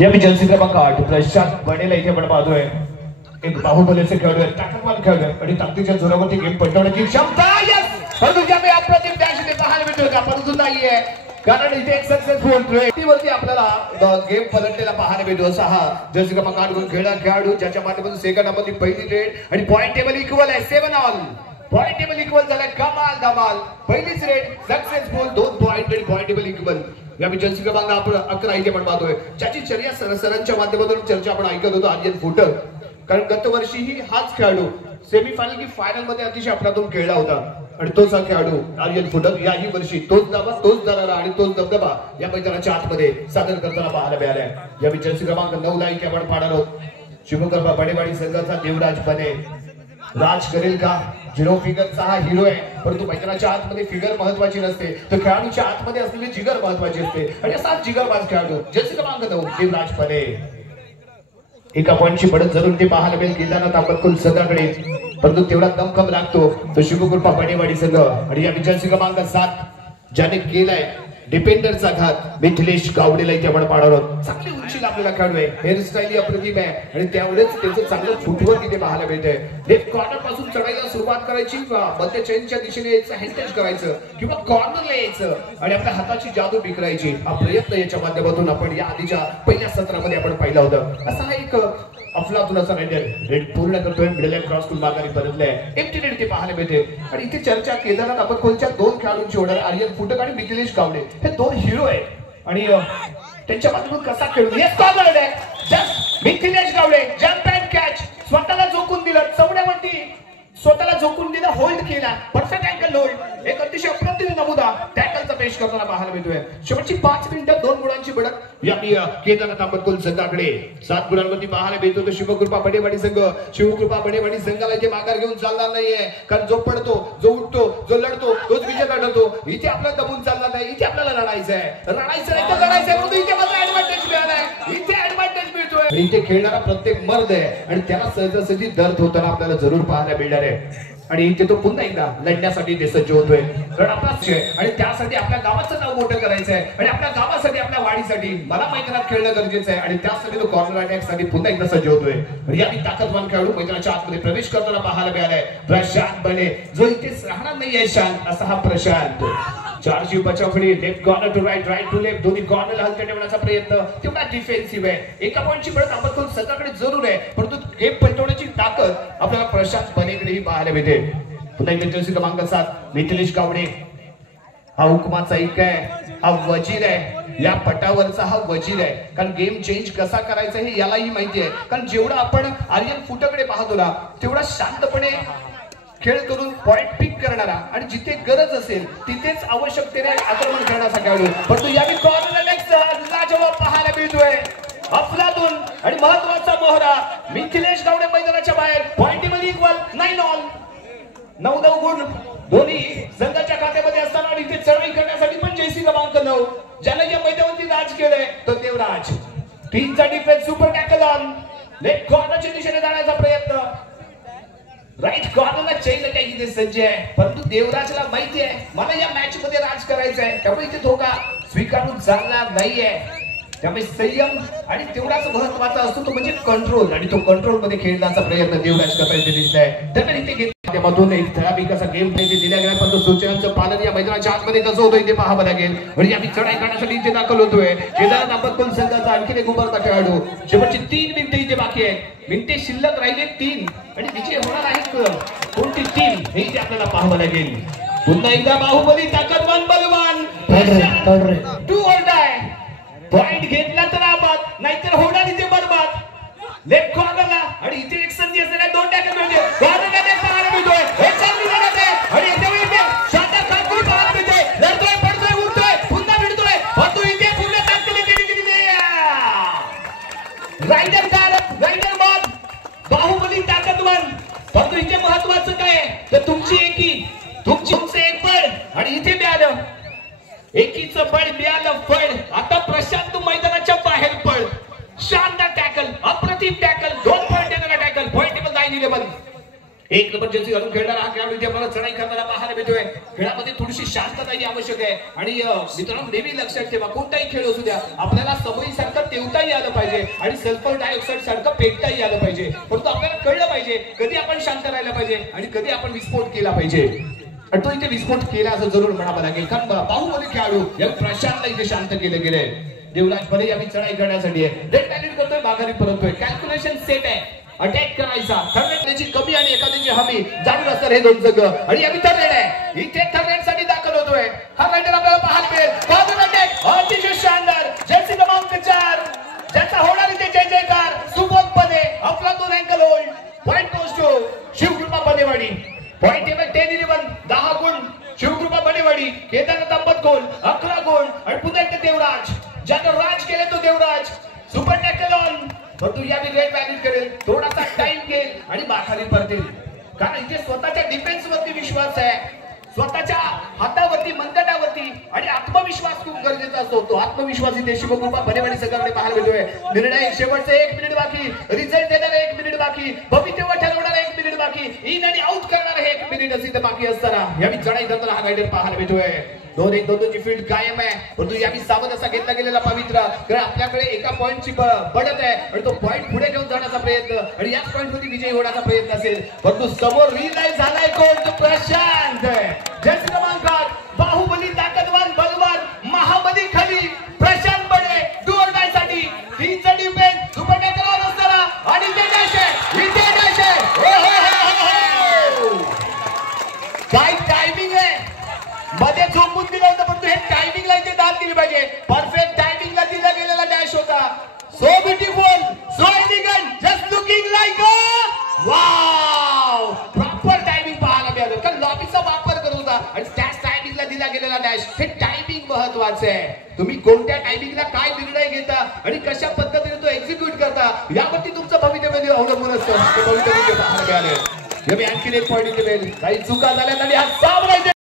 या मी जर्सी क्रमांक 8 प्रशांत बनेला इथे आपण पाहतोय. एक बाहुबलीचे खेळाडू आहे, ताकदवान खेळाडू आहे आणि ताकदीच्या जोरावरती गेम पलटवण्याची क्षमता. यस, परंतु ज्या मी अप्रतिम डॅश इथे पाहायला मिळतोय का, परंतु नाहीये, कारण इथे एक सक्सेसफुल ट्रेवरती आपल्याला गेम पलटलेला पाहायला मिळतो. असा हा जर्सी क्रमांक 8 वर खेळाडू ज्याच्या माध्यमातून सेकंड नंबरची पहिली रेड आणि पॉइंट टेबल इक्वल आहे. 7 ऑल पॉइंट टेबल इक्वल झालाय. कमाल धमाल, पहिलीच रेड सक्सेसफुल, 2 पॉइंट आणि पॉइंट टेबल इक्वल. या मी जर्सी क्रमांक 11 इथे आपण पाहतोय, ज्याची चर्या सरांच्या माध्यमातून चर्चा आपण ऐकत होतो, आर्यन फुटर. कारण गत वर्षीही हाच खेळाडू सेमीफायनल की फायनल मध्ये अतिशय अप्रतिम खेळला होता आणि तोच हा खेळाडू आर्यन फुटर याही वर्षी तोच दावा, तोच दरारा आणि तोच दबदबा या मैदानाच्या आतमध्ये सादर करताना पाहायला मिळालाय. या मी जर्सी क्रमांक 9 ला इथे आपण पाहणार आहोत. शिवकर्मा बडेवाडी संघाचा देवराज बने राज करेल का? 0 फिगरचा हा हिरो आहे, परंतु मैदानाच्या आतमध्ये फिगर महत्वाची नसते, तर खेळाडूच्या आतमध्ये असलेली जिगर महत्वाची असते. आणि असा जिगरबाज खेळाडू जर्सी क्रमांक 9 देवराज बने. एका पॉइंटची बढत जरूर ते पाहायला मिळेल केदारनाथ तापतकुल संघाकडे, परंतु तेवढा दमखम लागतो तो शिवकृपा बडेवाडी संघ. आणि या जर्सी क्रमांक 7 ज्याने केलाय डिपेंडरचा घात, मिथिलेश गावडेला इथे आपण पाहणार आहोत. चांगली उंची आपल्याला खेळाडू आहे, हेअरस्टाईल अप्रतिम आहे आणि त्यावेळेस त्याचं चांगलं फुटवर्क इथे पाहायला मिळतंय. लेफ्ट कॉर्नर पासून चढायला सुरुवात करायची, मध्य चेनच्या दिशेने यायचं, हँडटच करायचं किंवा कॉर्नरला यायचं आणि आपल्या हाताची जादू बिखरायची. हा प्रयत्न याच्या माध्यमातून आपण या आधीच्या पहिल्या सत्रामध्ये आपण पाहिला होता. असा हा एक अफलातूनचा रेड पूर्ण करतोय, मिडल क्रॉस टूल मागारी परतलाय, एम्प्टी रेड इथे पाहायला मिळते. आणि इथे चर्चा केदारनाथ तापतकुलच्या 2 खेळाडूंची होणार, आर्यन फुटक आणि मिथिलेश गावडे. हे 2 हिरो आहेत आणि त्यांच्या माध्यमातून कसा खेळू. Just Mithilesh Gawade jump and catch, स्वतःला झोकून दिलं, चवड्यावरती स्वतःला झोकून दिलं, होल्ड केला, परफेक्ट अँगल होल्ड, एक अतिशय अप्रतिम नमुना टॅकलचा पेश करताना पाहायला मिळतोय. शेवटची 5 मिनिटं 2 गुणांची बढत या केदारनाथ तापतकुल संघाकडे. 7 गुणांवरती पाहायला मिळतो. शिवकृपा बडेवाडी संघ, शिवकृपा बडेवाडी संघाला इथे माघार घेऊन चालणार नाहीये, कारण जो पडतो, जो उठतो, जो लढतो तोच विजेता ठरतो. इथे आपल्याला दबून चालणार नाही, इथे आपल्याला लढायचंय, रडायचं नाही तर लढायचंय, परंतु इथे मात्र ऍडव्हान्टेज मिळालाय, इथे ऍडव्हान्टेज मिळतोय. इथे खेळणारा प्रत्येक मर्द आहे आणि त्याला सहजासहजी दर्द होताना आपल्याला जरूर पाहायला मिळणार आहे. आणि इथे तो पुन्हा एकदा लढण्यासाठी ते सज्ज होतोय, कारण आपला आणि त्यासाठी आपल्या गावाचं नाव मोठं करायचं आहे आणि आपल्या गावासाठी, आपल्या वाढीसाठी मला मैदानात खेळणं गरजेचं आहे आणि त्यासाठी तो कॉर्नर अटॅकसाठी पुन्हा एकदा सज्ज होतोय. आणि आम्ही ताकदवान खेळाडू मैदानाच्या आतमध्ये प्रवेश करताना पाहायला मिळालाय. प्रशांत बने, जो इथेच राहणार नाहीये शांत असा हा प्रशांत. 4 जीव बचावफळी, left corner to right, right to left, दोन्ही कॉर्नरला हलक्या ठेवण्याचा प्रयत्न, तेवढा डिफेन्सिव्ह आहे. एका पॉइंटची बढत आपण सगळ्याकडे जरूर आहे, परंतु गेम पलटवण्याची ताकद आपल्याला प्रशांत बनेकडेही पाहायला मिळते. पुन्हा एकदा जर्सी क्रमांक 7 मिथिलेश गावडे. हा हुकमाचा एक आहे, हा वजीर आहे, या पटावरचा हा वजीर आहे. कारण गेम चेंज कसा करायचा हे यालाही माहिती आहे. कारण जेवढा आपण आर्यन फुटकडे पाहतो ना, तेवढा शांतपणे खेळ करून पॉइंट पिक करणारा आणि जिथे गरज असेल तिथेच आवश्यकतेने आक्रमण करण्याचा खेळाडू. परंतु यावेळी कॉर्नर लाजवाब पाहायला मिळतोय. अफलातून आणि महत्वाचा मोहरा मिथिलेश गावडे मैदानाच्या बाहेर. पॉइंट टेबल इक्वल 9 ऑल, 9 गुण दोन्ही संघाच्या खात्यामध्ये असताना आणि इथे चढाई करण्यासाठी पण जर्सी क्रमांक 9 ज्याला या मैदानावरती राज केलंय तो देवराज. 3चा defence, super tackle on, left कॉर्नरच्या दिशेने जाण्याचा प्रयत्न, राईट कॉर्नरला चैन अटॅक इथे सज्ज आहे. परंतु देवराजला माहिती आहे मला या मॅच मध्ये राज करायचं आहे, त्यामुळे इथे धोका स्वीकारून चालणार नाहीये. त्यामुळे संयम आणि तेवढाच महत्वाचा असतो तो म्हणजे कंट्रोल, आणि तो कंट्रोल मध्ये खेळण्याचा प्रयत्न देवराज करता दिसत आहे. त्यामुळे इथे माध्यमातून एक ठराविक असा गेम प्ले दिला गेला, पण तो सूचनांचं पालन या मैदानाच्या आतमध्ये कसं होतं इथे पाहावं लागेल. म्हणजे आम्ही चढाई करण्यासाठी इथे दाखल होतोय. केदारनाथ तापतकुल संघाचा आणखी एक उभारता खेळाडू. शेवटची 3 मिनिटं इथे बाकी आहेत, मिनिटे शिल्लक राहिले 3 आणि विजय होणार आहेत कोणती टीम हे इथे आपल्याला पाहावं लागेल. पुन्हा एकदा बाहुबली, ताकदवान, बलवान, टू ऑर डाय. पॉइंट घेतला तर आबाद, नाहीतर होणार इथे बरबाद. लेफ्ट कॉर्नरला आणि इथे एक संधी असलेल्या 2 टॅकल मिळते. कॉर्नरला ते पाहायला मिळतोय, हे चांगली लढत आहे आणि इथे शानदार कामगिरी पाहायला मिळते. लढतोय, पडतोय, उठतोय, पुन्हा मिळतोय, परंतु इथे पूर्ण ताकदीने दिली. रायडर कारक, रायडर मॉन, बाहुबली ताकदवान. परंतु इथे महत्वाचं काय आहे तर तुमची एकी, तुमचं एक बळ आणि इथे मिळालं एकीचं बळ, मिळालं फळ. आता प्रशांत मैदानाच्या बाहेर पळ, शानदार टॅकल, अप्रतिम टॅकल, 2 पॉइंट देणारा tackle, point table 9-11. 1 number Jersey घालून खेळणारा हा खेळाडू इथे आपल्याला चढाई करताना पाहायला मिळतोय. खेळामध्ये थोडीशी शांतता ही आवश्यक आहे. आणि मित्रांनो नेहमी लक्षात ठेवा, कोणताही खेळ असू द्या, आपल्याला समयीसारखं तेवताही आलं पाहिजे आणि सल्फर डायऑक्साईड सारखं पेटताही आलं पाहिजे. परंतु आपल्याला कळलं पाहिजे कधी आपण शांत राहायला पाहिजे आणि कधी आपण विस्फोट केला पाहिजे. आणि तो इथे विस्फोट केला असं जरूर म्हणावं लागेल, कारण बाहुबली खेळाडू या प्रशांतला इथे शांत केले गेले. देवराज बने यावी चढाई करण्यासाठी आहे, रेड टॅलेंट करतोय, माघारी परततोय, कॅल्क्युलेशन सेट आहे, अटॅक करायचा. थर्ड कमी आणि एखाद्याची हमी जाणून असतात हे दोन जग. आणि यावी थर्ड आहे, इथे थर्ड साठी दाखल होतोय. हा रायडर आपल्याला पाहायला मिळेल. कॉर्नर अटॅक अतिशय शानदार, जर्सी क्रमांक 4 ज्याचा होणार इथे जय जयकार. सुबोधपणे अफलातून ankle hold, point goes to Shivkrupa Banewadi. Point table 10-11, 10 गुण शिवकृपा बनेवाडी. केदारनाथ अंबतकोल 11 गुण आणि पुन्हा एकदा देवराज, ज्यानं राज केले तो देवराज. सुपर टॅकल ऑन, परंतु यावी रेड व्हॅल्यू करेल, थोडासा टाइम घेईल आणि बाखाली परतेल. कारण इथे स्वतःच्या डिफेन्स वरती विश्वास आहे, स्वतःच्या हातावरती, मनगटावरती आणि आत्मविश्वास खूप गरजेचा असतो. तो आत्मविश्वास इथे शिवकृपा बनेवाडी संघाकडे पाहायला मिळतोय. निर्णय शेवटचे 1 मिनिट बाकी, रिझल्ट देणारे 1 मिनिट बाकी, भवितव्य ठरवणारे 1 मिनिट बाकी, इन आणि आउट करणारे 1 मिनिट असे बाकी असताना यावी चढाई करताना हा रायडर पाहायला मिळतोय. 2-1-2-2 ची फील्ड कायम आहे, परंतु यावी सावध असा घेतला गेलेला पवित्र, कारण आपल्याकडे एका पॉइंटची बढत आहे आणि तो पॉइंट पुढे घेऊन जाण्याचा प्रयत्न आणि याच पॉइंट मध्ये विजयी होण्याचा प्रयत्न असेल. परंतु समोर रिलाईज झालाय कोण, तो प्रशांत. जर्सी क्रमांक 8 बाहुबली, ताकदवान, बलवान, महाबली खाली प्रशांत बडे डू ऑर डाय साठी. हिचं डिफेन्स सुपर टॅकल ऑन असताना आणि इथे डॅश आहे, इथे डॅश आहे. काय टायमिंग आहे, मध्ये झोपून दिलं होतं, परंतु हे टायमिंगला इथे दाद दिली पाहिजे. परफेक्ट टायमिंगला दिला गेलेला डॅश होता. So beautiful, so elegant, just looking like a wow. Proper timing पाहायला मिळालं, कारण लॉबीचा वापर करत होता आणि त्याच टायमिंगला दिला गेलेला डॅश. हे टायमिंग महत्वाचं आहे. तुम्ही कोणत्या टायमिंगला काय निर्णय घेता आणि कशा पद्धतीने तो एक्झिक्यूट करता यावरती तुमचं भवितव्य अवलंबून असतं. भवितव्य पाहायला मिळालं. आणखी एक पॉईंट दिले, काही चुका झाल्या तरी हा सामना